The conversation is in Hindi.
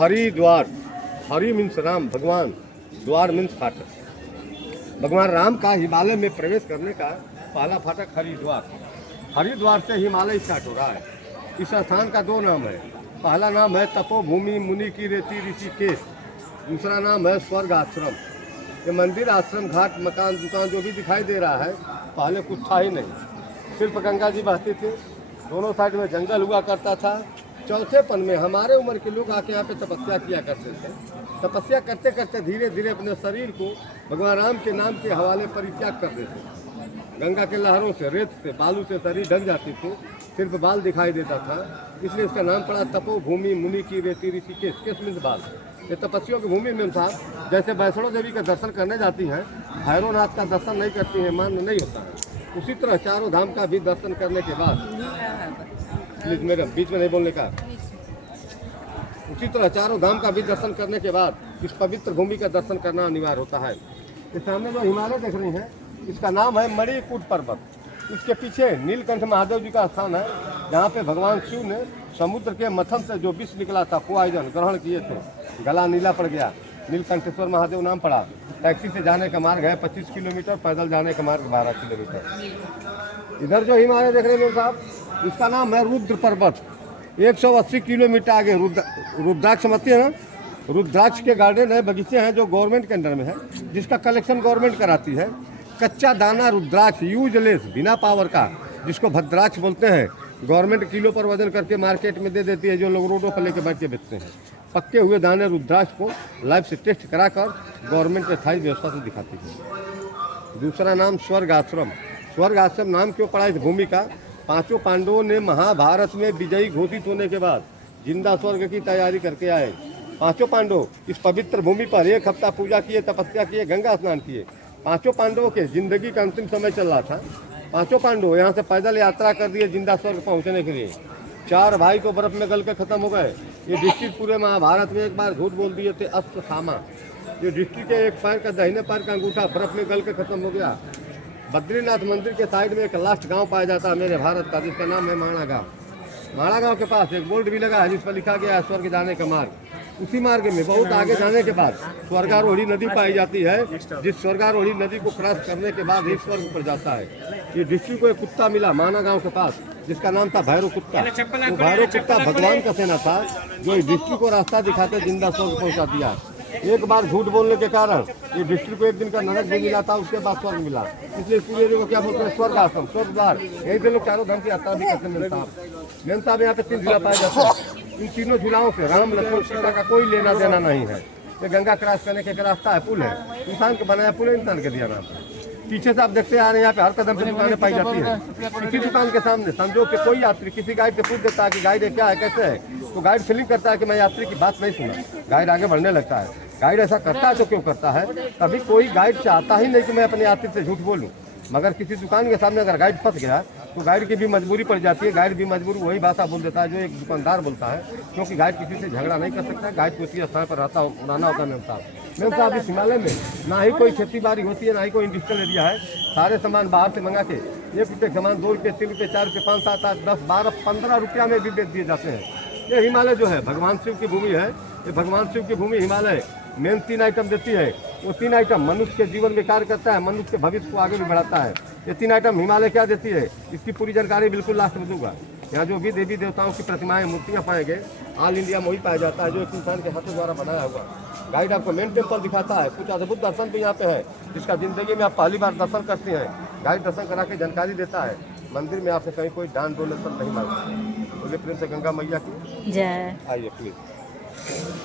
हरिद्वार। हरि मीन्स राम, भगवान, द्वार मीन्स फाटक। भगवान राम का हिमालय में प्रवेश करने का पहला फाटक हरिद्वार। हरिद्वार से हिमालय स्टार्ट हो रहा है। इस स्थान का दो नाम है। पहला नाम है तपोभूमि मुनि की रेती ऋषिकेश, दूसरा नाम है स्वर्ग आश्रम। ये मंदिर, आश्रम, घाट, मकान, दुकान जो भी दिखाई दे रहा है, पहले कुछ था ही नहीं। सिर्फ गंगा जी बहती थी, दोनों साइड में जंगल हुआ करता था। चौथेपन में हमारे उम्र के लोग आके यहाँ पे तपस्या किया करते थे। तपस्या करते करते धीरे धीरे अपने शरीर को भगवान राम के नाम के हवाले परित्याग कर देते। गंगा के लहरों से, रेत से, बालू से शरीर ढक जाती थी, सिर्फ बाल दिखाई देता था, इसलिए इसका नाम पड़ा तपोभूमि मुनि की रेती ऋषिकेश। केश मीन्स बाल। ये तपस्वियों की भूमि में था। जैसे वैष्णो देवी का दर्शन करने जाती हैं, भैरवनाथ का दर्शन नहीं करती हैं, मान्य नहीं होता है। उसी तरह चारों धाम का भी दर्शन करने के बाद, प्लीज मैडम बीच में नहीं बोलने का, उसी तरह चारों धाम का भी दर्शन करने के बाद इस पवित्र भूमि का दर्शन करना अनिवार्य होता है। इस सामने जो हिमालय देख रही हैं, इसका नाम है मणिकूट पर्वत। इसके पीछे नीलकंठ महादेव जी का स्थान है, जहाँ पे भगवान शिव ने समुद्र के मथन से जो विष निकला था, पॉइजन ग्रहण किए थे, गला नीला पड़ गया, नीलकंठेश्वर महादेव नाम पड़ा। टैक्सी से जाने का मार्ग है 25 किलोमीटर, पैदल जाने का मार्ग 12 किलोमीटर। इधर जो हिमालय देख रहे हैं साहब, इसका नाम है रुद्र पर्वत। 180 किलोमीटर आगे रुद्राक्ष मती है ना, रुद्राक्ष के गार्डन है, बगीचे हैं जो गवर्नमेंट के अंडर में है, जिसका कलेक्शन गवर्नमेंट कराती है। कच्चा दाना रुद्राक्ष, यूजलेस, बिना पावर का, जिसको भद्राक्ष बोलते हैं, गवर्नमेंट किलो पर वजन करके मार्केट में दे देती है, जो लोग रोडों पर लेके बैठ के बेचते हैं। पक्के हुए दाने रुद्राक्ष को लाइव से टेस्ट कराकर गवर्नमेंट अस्थायी व्यवस्था से दिखाती है। दूसरा नाम स्वर्ग आश्रम। स्वर्ग आश्रम नाम क्यों पड़ा इस भूमि का? पांचों पांडवों ने महाभारत में विजयी घोषित होने के बाद जिंदा स्वर्ग की तैयारी करके आए। पांचों पांडव इस पवित्र भूमि पर 1 हफ्ता पूजा किए, तपस्या किए, गंगा स्नान किए। पांचों पांडवों के जिंदगी का अंतिम समय चल रहा था। पांचों पांडव यहाँ से पैदल यात्रा कर दिए जिंदा स्वर्ग पहुँचने के लिए। 4 भाई तो बर्फ में गल के खत्म हो गए। ये डिस्ट्रिक्ट पूरे महाभारत में एक बार झूठ बोल दिए थे, अश्वत्थामा। ये डिस्ट्रिक्ट के एक पैर का, दाहिने पैर का अंगूठा बर्फ में गल के खत्म हो गया। बद्रीनाथ मंदिर के साइड में एक लास्ट गांव पाया जाता है मेरे भारत का, जिसका नाम है माणा गांव। माणा गांव के पास एक बोर्ड भी लगा है जिस पर लिखा गया है स्वर्ग जाने का मार्ग। उसी मार्ग में बहुत आगे जाने के बाद स्वर्गारोही नदी पाई जाती है, जिस स्वर्गारोही नदी को क्रॉस करने के बाद एक स्वर्ग पर जाता है। ये डिस्ट्रिक्ट को एक कुत्ता मिला माना गांव के पास, जिसका नाम था भैरव कुत्ता। तो भैरव कुत्ता भगवान का सेना था, जो इस डिस्ट्रिक्ट को रास्ता दिखाते जिंदा स्वर्ग पहुंचा दिया। एक बार झूठ बोलने के कारण ये डिस्ट्रिक्ट को एक दिन का नरक भी मिला था, उसके बाद स्वर्ग मिला। इसलिए पूरे को क्या बोलते हैं, स्वर्ग आश्रम, स्वर्ग द्वार। यही से लोग चारों धाम की यात्रा भी करते हैं। मेन साहब यहाँ पे 3 झूला पाया जाता है। इन तीनों झूलाओं से राम लक्ष्मण सीता का कोई लेना देना नहीं है। ये गंगा क्रॉस करने के रास्ता है, पुल है, इंसान का बनाया पुल है, इंसान के दिया नाम। पीछे से आप देखते आ रहे हैं, यहाँ पे हर कदम पे दुकानें पाई जाती है। किसी दुकान के सामने समझो कि कोई यात्री किसी गाइड से पूछ देता है कि गाइड क्या है, कैसे है, तो गाइड फीलिंग करता है कि मैं यात्री की बात नहीं सुना, गाइड आगे बढ़ने लगता है। गाइड ऐसा करता है तो क्यों करता है? कभी कोई गाइड चाहता ही नहीं कि मैं अपने यात्री से झूठ बोलूं, मगर किसी दुकान के सामने अगर गाइड फंस गया तो गाइड की भी मजबूरी पड़ जाती है। गाइड भी मजबूर वही भाषा बोल देता है जो एक दुकानदार बोलता है, क्योंकि गाइड किसी से झगड़ा नहीं कर सकता। गाइड को इसी स्थान पर रहना होता है। मेम साहब इस हिमालय में ना ही कोई खेती बाड़ी होती है, ना ही कोई इंडस्ट्रियल एरिया है। सारे सामान बाहर से मंगा के 1 रुपये सामान 2 रुपये, 3 रुपये, 4 रुपये, 5, 7, 8, 10, 12, 15 रुपया में भी बेच दिए जाते हैं। ये हिमालय जो है भगवान शिव की भूमि है। ये भगवान शिव की भूमि हिमालय मेन 3 आइटम देती है। वो 3 आइटम मनुष्य के जीवन में कार्य करता है, मनुष्य के भविष्य को आगे भी बढ़ाता है। ये 3 आइटम हिमालय क्या देती है, इसकी पूरी जानकारी बिल्कुल लास्ट में दूंगा। यहाँ जो भी देवी देवताओं की प्रतिमाएं, मूर्तियाँ पाएंगे, ऑल इंडिया में वही पाया जाता है जो एक इंसान के हाथों द्वारा बनाया हुआ। गाइड आपको मेन टेम्पल दिखाता है, कुछ अद्भुत दर्शन भी यहाँ पे है, जिसका जिंदगी में आप पहली बार दर्शन करते हैं। गाइड दर्शन करा के जानकारी देता है। मंदिर में आपसे कहीं कोई दान डोनेशन नहीं मांगता। बोले प्रेम से गंगा मैया की जय। आइए प्लीज।